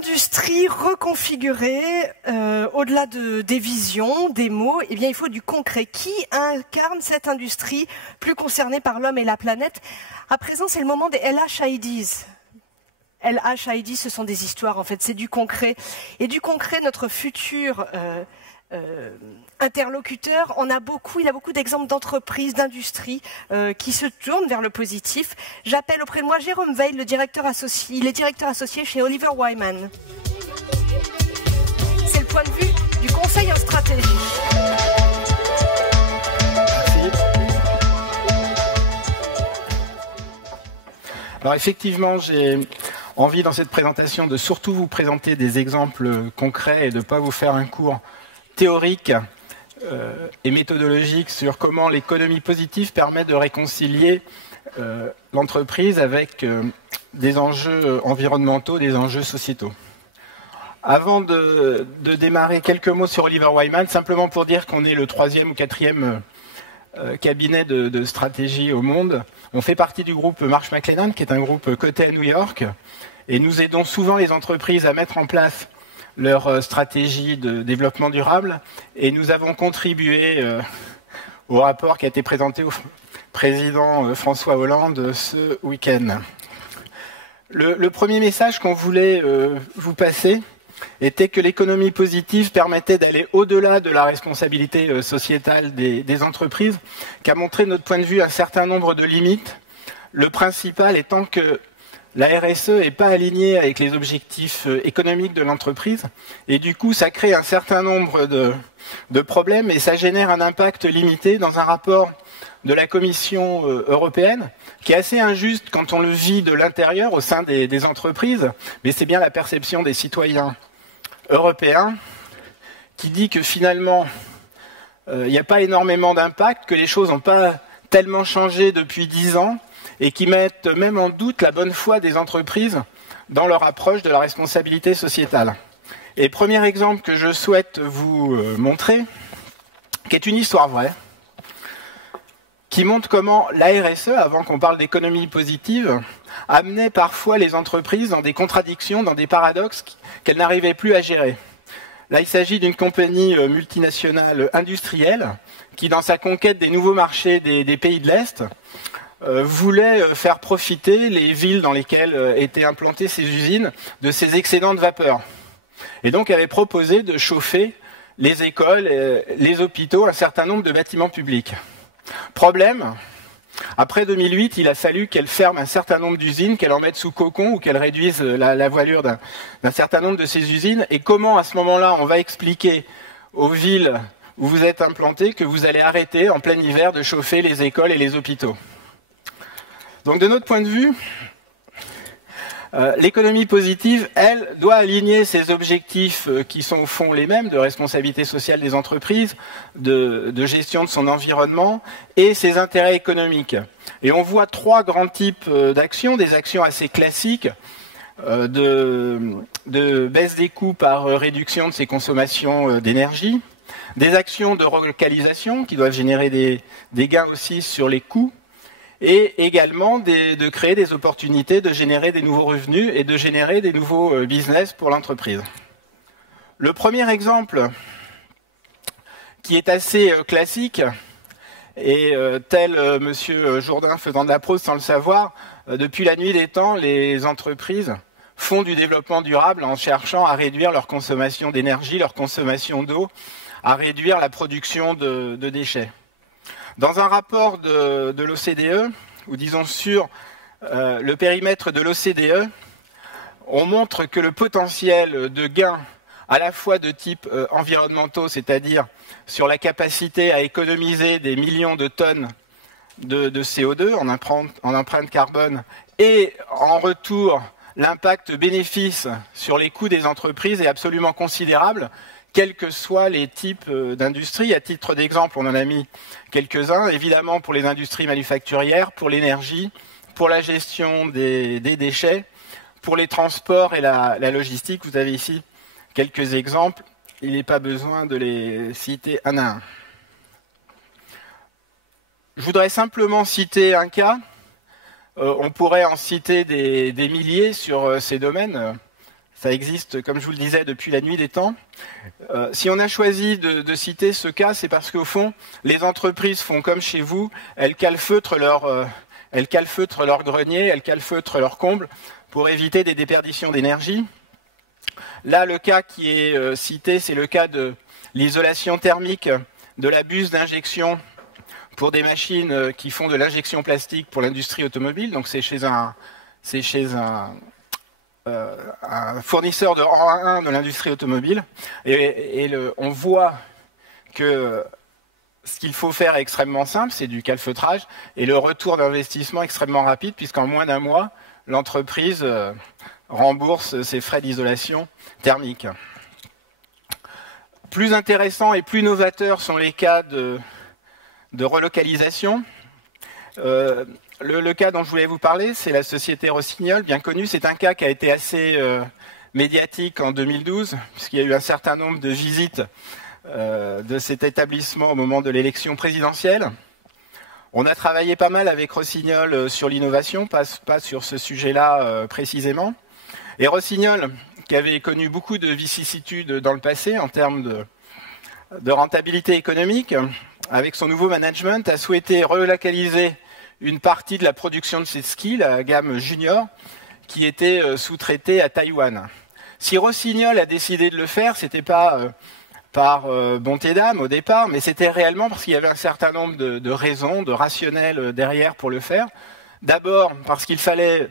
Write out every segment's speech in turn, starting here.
industrie reconfigurée, au-delà des visions, des mots, eh bien, il faut du concret. Qui incarne cette industrie plus concernée par l'homme et la planète? À présent, c'est le moment des LHIDs. LHID, ce sont des histoires, en fait, c'est du concret. Et du concret, notre futur interlocuteur, il a beaucoup d'exemples d'entreprises, d'industries qui se tournent vers le positif. J'appelle auprès de moi Jérôme Weil, il est directeur associé chez Oliver Wyman. C'est le point de vue du conseil en stratégie. Merci. Alors effectivement, j'ai envie dans cette présentation de surtout vous présenter des exemples concrets et de ne pas vous faire un cours théorique et méthodologique sur comment l'économie positive permet de réconcilier l'entreprise avec des enjeux environnementaux, des enjeux sociétaux. Avant de démarrer, quelques mots sur Oliver Wyman, simplement pour dire qu'on est le 3e ou 4e cabinet de stratégie au monde. On fait partie du groupe Marsh McLennan, qui est un groupe coté à New York, et nous aidons souvent les entreprises à mettre en place leur stratégie de développement durable, et nous avons contribué au rapport qui a été présenté au président François Hollande ce week-end. Le premier message qu'on voulait vous passer était que l'économie positive permettait d'aller au-delà de la responsabilité sociétale des entreprises, qu'a montré de notre point de vue un certain nombre de limites, le principal étant que la RSE n'est pas alignée avec les objectifs économiques de l'entreprise, et du coup ça crée un certain nombre de problèmes et ça génère un impact limité dans un rapport de la Commission européenne, qui est assez injuste quand on le vit de l'intérieur au sein des entreprises, mais c'est bien la perception des citoyens européens qui dit que finalement il n'y a pas énormément d'impact, que les choses n'ont pas tellement changé depuis 10 ans, et qui mettent même en doute la bonne foi des entreprises dans leur approche de la responsabilité sociétale. Et premier exemple que je souhaite vous montrer, qui est une histoire vraie, qui montre comment la RSE, avant qu'on parle d'économie positive, amenait parfois les entreprises dans des contradictions, dans des paradoxes qu'elles n'arrivaient plus à gérer. Là, il s'agit d'une compagnie multinationale industrielle qui, dans sa conquête des nouveaux marchés des pays de l'Est, voulait faire profiter les villes dans lesquelles étaient implantées ces usines de ces excédents de vapeur. Et donc, elle avait proposé de chauffer les écoles, les hôpitaux, un certain nombre de bâtiments publics. Problème, après 2008, il a fallu qu'elle ferme un certain nombre d'usines, qu'elle en mette sous cocon ou qu'elle réduise la voilure d'un certain nombre de ces usines. Et comment, à ce moment-là, on va expliquer aux villes où vous êtes implantés que vous allez arrêter en plein hiver de chauffer les écoles et les hôpitaux? Donc de notre point de vue, l'économie positive, elle, doit aligner ses objectifs qui sont au fond les mêmes, de responsabilité sociale des entreprises, de gestion de son environnement, et ses intérêts économiques. Et on voit 3 grands types d'actions, des actions assez classiques, de baisse des coûts par réduction de ses consommations d'énergie, des actions de relocalisation qui doivent générer des gains aussi sur les coûts, et également de créer des opportunités, de générer des nouveaux revenus et de générer des nouveaux business pour l'entreprise. Le premier exemple, qui est assez classique, et tel Monsieur Jourdain faisant de la prose sans le savoir, depuis la nuit des temps, les entreprises font du développement durable en cherchant à réduire leur consommation d'énergie, leur consommation d'eau, à réduire la production de déchets. Dans un rapport de l'OCDE, ou disons sur le périmètre de l'OCDE, on montre que le potentiel de gains à la fois de type environnementaux, c'est-à-dire sur la capacité à économiser des millions de tonnes de CO2 en empreinte carbone, et en retour l'impact bénéfice sur les coûts des entreprises est absolument considérable, quels que soient les types d'industries. À titre d'exemple, on en a mis quelques-uns, évidemment pour les industries manufacturières, pour l'énergie, pour la gestion des déchets, pour les transports et la logistique. Vous avez ici quelques exemples, il n'est pas besoin de les citer un à un. Je voudrais simplement citer un cas, on pourrait en citer des milliers sur ces domaines. Ça existe, comme je vous le disais, depuis la nuit des temps. Si on a choisi de citer ce cas, c'est parce qu'au fond, les entreprises font comme chez vous, elles calfeutrent leur grenier, elles calfeutrent leurs combles pour éviter des déperditions d'énergie. Là, le cas qui est cité, c'est le cas de l'isolation thermique de la buse d'injection pour des machines qui font de l'injection plastique pour l'industrie automobile. Donc c'est chez un fournisseur de rang 1 de l'industrie automobile. On voit que ce qu'il faut faire est extrêmement simple, c'est du calfeutrage, et le retour d'investissement extrêmement rapide, puisqu'en moins d'un mois, l'entreprise rembourse ses frais d'isolation thermique. Plus intéressants et plus novateurs sont les cas de relocalisation. Le cas dont je voulais vous parler, c'est la société Rossignol, bien connue. C'est un cas qui a été assez médiatique en 2012, puisqu'il y a eu un certain nombre de visites de cet établissement au moment de l'élection présidentielle. On a travaillé pas mal avec Rossignol sur l'innovation, pas sur ce sujet-là précisément. Et Rossignol, qui avait connu beaucoup de vicissitudes dans le passé en termes de rentabilité économique, avec son nouveau management, a souhaité relocaliser une partie de la production de ses skis, la gamme junior, qui était sous-traitée à Taïwan. Si Rossignol a décidé de le faire, c'était pas par bonté d'âme au départ, mais c'était réellement parce qu'il y avait un certain nombre de raisons, de rationnels derrière pour le faire. D'abord parce qu'il fallait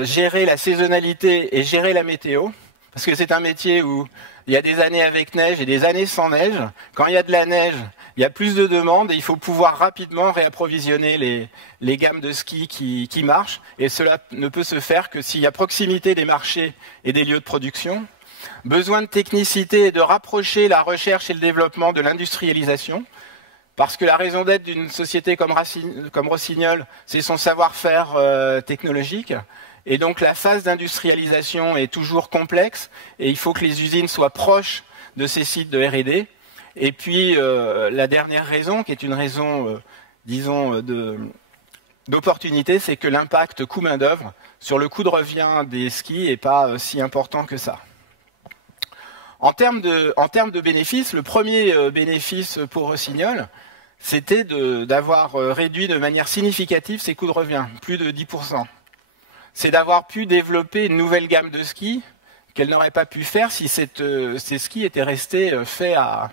gérer la saisonnalité et gérer la météo, parce que c'est un métier où il y a des années avec neige et des années sans neige. Quand il y a de la neige, il y a plus de demandes et il faut pouvoir rapidement réapprovisionner les gammes de ski qui marchent. Et cela ne peut se faire que s'il y a proximité des marchés et des lieux de production. Besoin de technicité et de rapprocher la recherche et le développement de l'industrialisation. Parce que la raison d'être d'une société comme Rossignol, c'est son savoir-faire technologique. Et donc la phase d'industrialisation est toujours complexe et il faut que les usines soient proches de ces sites de R&D. Et puis la dernière raison, qui est une raison, disons, d'opportunité, c'est que l'impact coût main-d'œuvre sur le coût de revient des skis n'est pas si important que ça. En termes de bénéfices, le premier bénéfice pour Rossignol, c'était d'avoir réduit de manière significative ses coûts de revient, plus de 10%. C'est d'avoir pu développer une nouvelle gamme de skis qu'elle n'aurait pas pu faire si ces skis étaient restés faits à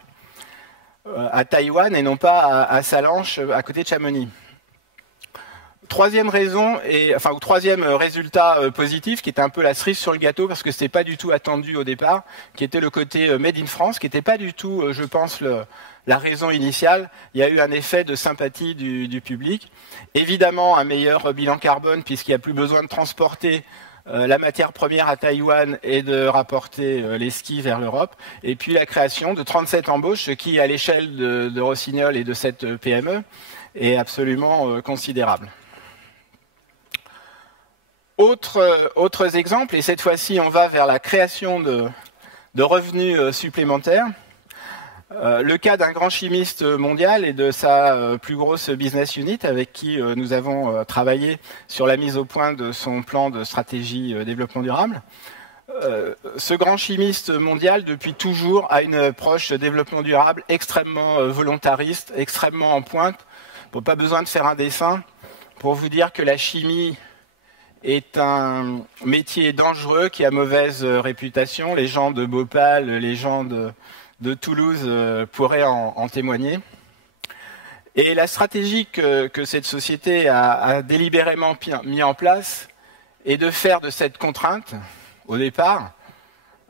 Taïwan et non pas à Salanches, à côté de Chamonix. Troisième raison, ou troisième résultat positif, qui était un peu la cerise sur le gâteau, parce que ce n'était pas du tout attendu au départ, qui était le côté Made in France, qui n'était pas du tout, je pense, la raison initiale. Il y a eu un effet de sympathie du public. Évidemment, un meilleur bilan carbone, puisqu'il n'y a plus besoin de transporter la matière première à Taïwan et de rapporter les skis vers l'Europe. Et puis la création de 37 embauches, ce qui, à l'échelle de Rossignol et de cette PME, est absolument considérable. Autres exemples, et cette fois-ci on va vers la création de revenus supplémentaires. Le cas d'un grand chimiste mondial et de sa plus grosse business unit avec qui nous avons travaillé sur la mise au point de son plan de stratégie développement durable. Ce grand chimiste mondial, depuis toujours, a une approche développement durable extrêmement volontariste, extrêmement en pointe. Bon, pas besoin de faire un dessin pour vous dire que la chimie est un métier dangereux qui a mauvaise réputation. Les gens de Bhopal, les gens de Toulouse pourraient en témoigner. Et la stratégie que cette société a délibérément mis en place est de faire de cette contrainte, au départ,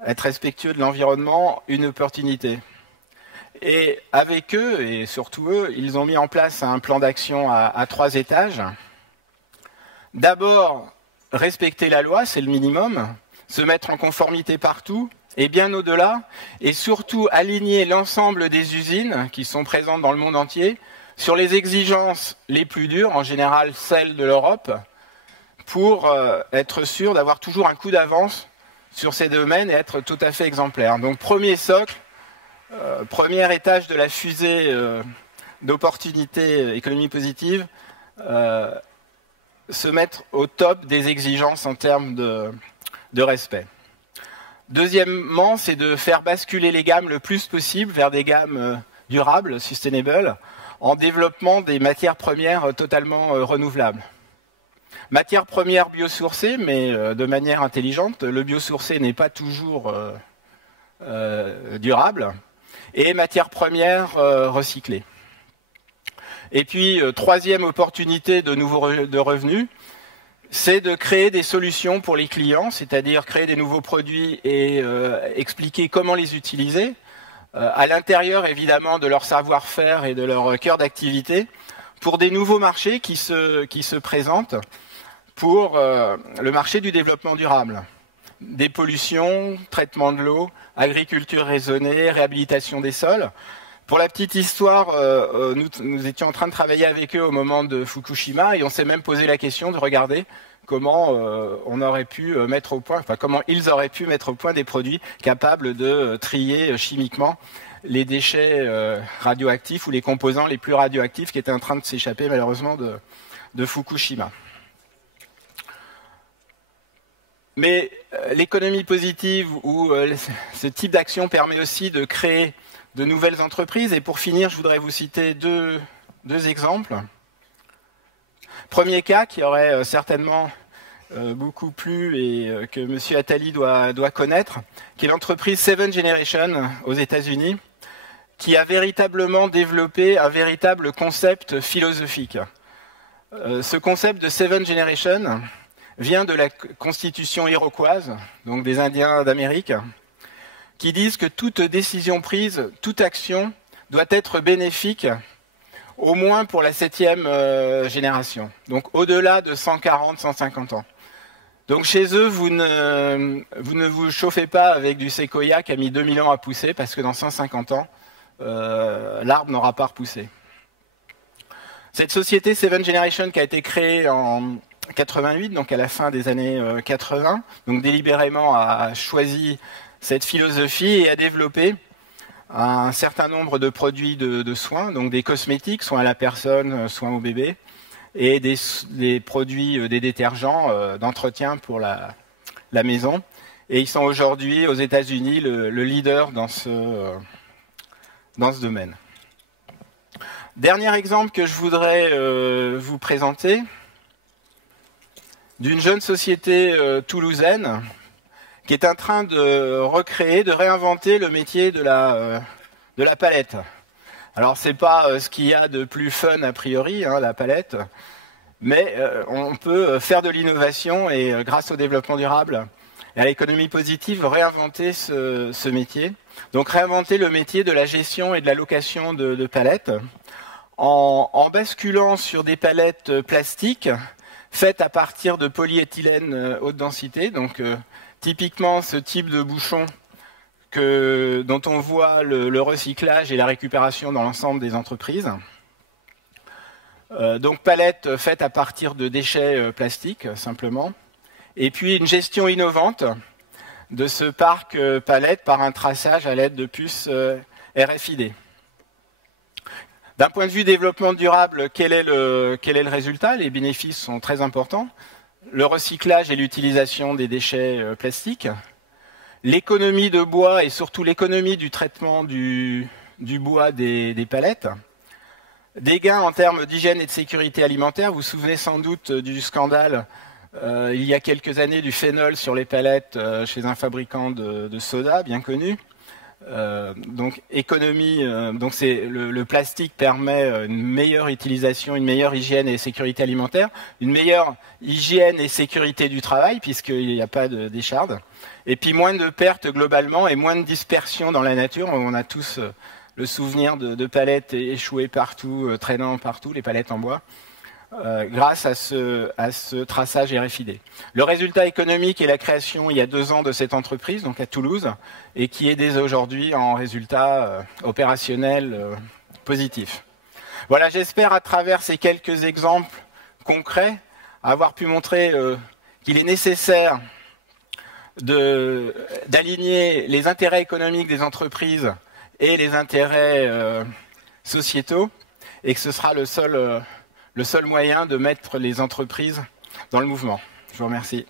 être respectueux de l'environnement, une opportunité. Et avec eux, et surtout eux, ils ont mis en place un plan d'action à 3 étages. D'abord, respecter la loi, c'est le minimum, se mettre en conformité partout, et bien au-delà, et surtout aligner l'ensemble des usines qui sont présentes dans le monde entier sur les exigences les plus dures, en général celles de l'Europe, pour être sûr d'avoir toujours un coup d'avance sur ces domaines et être tout à fait exemplaire. Donc premier socle, premier étage de la fusée d'opportunités économie positive, se mettre au top des exigences en termes de respect. Deuxièmement, c'est de faire basculer les gammes le plus possible vers des gammes durables, sustainable, en développant des matières premières totalement renouvelables. Matières premières biosourcées, mais de manière intelligente. Le biosourcé n'est pas toujours durable. Et matières premières recyclées. Et puis, troisième opportunité de revenus, c'est de créer des solutions pour les clients, c'est-à-dire créer des nouveaux produits et expliquer comment les utiliser, à l'intérieur évidemment de leur savoir-faire et de leur cœur d'activité, pour des nouveaux marchés qui se présentent pour le marché du développement durable. Dépollution, traitement de l'eau, agriculture raisonnée, réhabilitation des sols. Pour la petite histoire, nous étions en train de travailler avec eux au moment de Fukushima et on s'est même posé la question de regarder comment on aurait pu mettre au point, enfin comment ils auraient pu mettre au point des produits capables de trier chimiquement les déchets radioactifs ou les composants les plus radioactifs qui étaient en train de s'échapper malheureusement de Fukushima. Mais l'économie positive ou ce type d'action permet aussi de créer de nouvelles entreprises. Et pour finir, je voudrais vous citer deux exemples. Premier cas qui aurait certainement beaucoup plu et que M. Attali doit connaître, qui est l'entreprise Seven Generation aux États-Unis, qui a véritablement développé un véritable concept philosophique. Ce concept de Seven Generation vient de la constitution iroquoise, donc des Indiens d'Amérique, qui disent que toute décision prise, toute action doit être bénéfique au moins pour la 7e génération, donc au-delà de 140, 150 ans. Donc chez eux, vous ne vous chauffez pas avec du séquoia qui a mis 2000 ans à pousser, parce que dans 150 ans, l'arbre n'aura pas repoussé. Cette société Seven Generation qui a été créée en 88, donc à la fin des années 80, donc délibérément a choisi cette philosophie et a développé un certain nombre de produits de soins, donc des cosmétiques, soins à la personne, soins au bébé, et des produits, des détergents d'entretien pour la maison. Et ils sont aujourd'hui aux États-Unis le leader dans ce domaine. Dernier exemple que je voudrais vous présenter, d'une jeune société toulousaine qui est en train de recréer, de réinventer le métier de la palette. Alors c'est pas ce qu'il y a de plus fun a priori, hein, la palette, mais on peut faire de l'innovation et grâce au développement durable et à l'économie positive réinventer ce métier. Donc réinventer le métier de la gestion et de la location de palettes en basculant sur des palettes plastiques faites à partir de polyéthylène haute densité. Donc typiquement ce type de bouchon dont on voit le recyclage et la récupération dans l'ensemble des entreprises. Donc palettes faites à partir de déchets plastiques simplement. Et puis une gestion innovante de ce parc palette par un traçage à l'aide de puces RFID. D'un point de vue développement durable, quel est le résultat? Les bénéfices sont très importants. Le recyclage et l'utilisation des déchets plastiques. L'économie de bois et surtout l'économie du traitement du bois des palettes. Des gains en termes d'hygiène et de sécurité alimentaire. Vous vous souvenez sans doute du scandale il y a quelques années du phénol sur les palettes chez un fabricant de soda bien connu. Donc économie, donc le plastique permet une meilleure utilisation, une meilleure hygiène et sécurité alimentaire, une meilleure hygiène et sécurité du travail puisqu'il n'y a pas de décharge, et puis moins de pertes globalement et moins de dispersion dans la nature. On a tous le souvenir de palettes échouées partout, traînant partout, les palettes en bois. Grâce à ce traçage RFID. Le résultat économique est la création il y a 2 ans de cette entreprise, donc à Toulouse, et qui est dès aujourd'hui en résultat opérationnel positif. Voilà, j'espère à travers ces quelques exemples concrets avoir pu montrer qu'il est nécessaire d'aligner les intérêts économiques des entreprises et les intérêts sociétaux, et que ce sera le seul moyen de mettre les entreprises dans le mouvement. Je vous remercie.